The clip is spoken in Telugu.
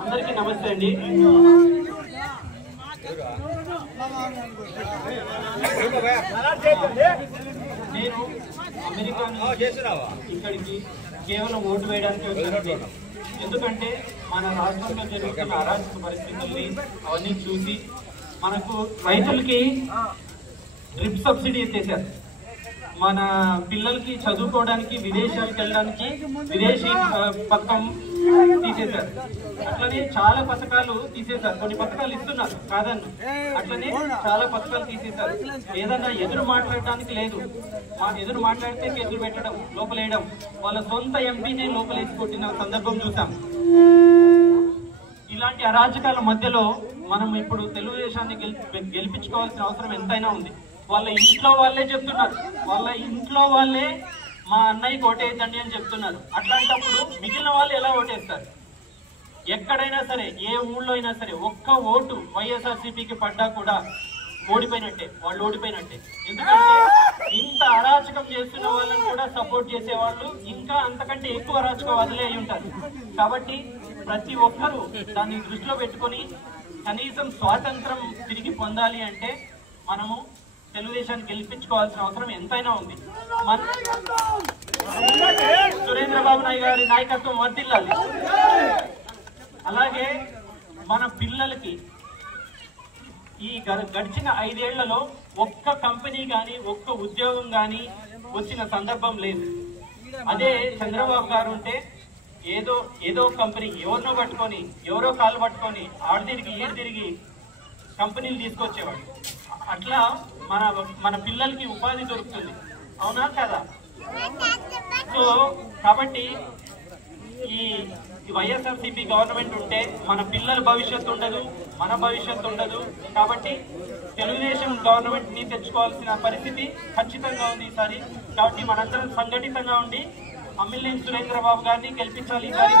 అందరికీ నమస్తే అండి. నేను అమెరికా ఇక్కడికి కేవలం ఓటు వేయడానికి వచ్చాను. ఎందుకంటే మన రాష్ట్రంలో జరుగుతున్న అరాచక పరిస్థితుల్ని అవన్నీ చూసి మనకు రైతులకి డ్రిప్ సబ్సిడీ ఎత్తేసారు. మన పిల్లలకి చదువుకోవడానికి విదేశాలకు వెళ్ళడానికి విదేశీ పథకం తీసేశారు. అట్లనే చాలా పథకాలు తీసేశారు. కొన్ని పథకాలు ఇస్తున్నారు కాదన్న, అట్లనే చాలా పథకాలు తీసేశారు. ఏదన్నా ఎదురు మాట్లాడడానికి లేదు. ఎదురు మాట్లాడితే కేసులు పెట్టడం, లోపలేయడం, వాళ్ళ సొంత ఎంపీనే లోపలేసి కొట్టిన సందర్భం చూసాం. ఇలాంటి అరాజకాల మధ్యలో మనం ఇప్పుడు తెలుగుదేశాన్ని గెలిపించుకోవాల్సిన అవసరం ఎంతైనా ఉంది. వాళ్ళ ఇంట్లో వాళ్ళే చెప్తున్నారు, వాళ్ళ ఇంట్లో వాళ్ళే మా అన్నయ్యకి ఓటేద్దండి అని చెప్తున్నారు. అట్లాంటప్పుడు మిగిలిన వాళ్ళు ఎలా ఓటేస్తారు? ఎక్కడైనా సరే, ఏ ఊళ్ళో అయినా సరే, ఒక్క ఓటు వైఎస్ఆర్సీపీకి పడ్డా కూడా ఓడిపోయినట్టే, వాళ్ళు ఓడిపోయినట్టే. ఎందుకంటే ఇంత అరాచకం చేస్తున్న వాళ్ళని కూడా సపోర్ట్ చేసే వాళ్ళు ఇంకా అంతకంటే ఎక్కువ అరాచకవాదులే అయి ఉంటారు. కాబట్టి ప్రతి ఒక్కరూ దాన్ని దృష్టిలో పెట్టుకొని కనీసం స్వాతంత్రం తిరిగి పొందాలి అంటే మనము తెలుగుదేశాన్ని గెలిపించుకోవాల్సిన అవసరం ఎంతైనా ఉంది. సురేంద్రబాబు నాయుడు గారి నాయకత్వం వర్ధిల్లాలి. అలాగే మన పిల్లలకి ఈ గడిచిన 5 ఏళ్లలో ఒక్క కంపెనీ కానీ ఒక్క ఉద్యోగం కానీ వచ్చిన సందర్భం లేదు. అదే చంద్రబాబు గారు ఉంటే ఏదో కంపెనీ ఎవరినో పట్టుకొని, ఎవరో కాళ్ళు పట్టుకొని ఆడు తిరిగి ఈడు తిరిగి కంపెనీలు తీసుకొచ్చేవాడు. అట్లా మన పిల్లలకి ఉపాధి దొరుకుతుంది. అవునా కదా? సో కాబట్టి ఈ వైఎస్ఆర్సీపీ గవర్నమెంట్ ఉంటే మన పిల్లల భవిష్యత్తు ఉండదు, మన భవిష్యత్తు ఉండదు. కాబట్టి తెలుగుదేశం గవర్నమెంట్ ని తెచ్చుకోవాల్సిన పరిస్థితి ఖచ్చితంగా ఉంది ఈసారి. కాబట్టి మనందరం సంఘటితంగా ఉండి అమ్మిలేని సురేంద్రబాబు గారిని గెలిపించాలి ఈసారి.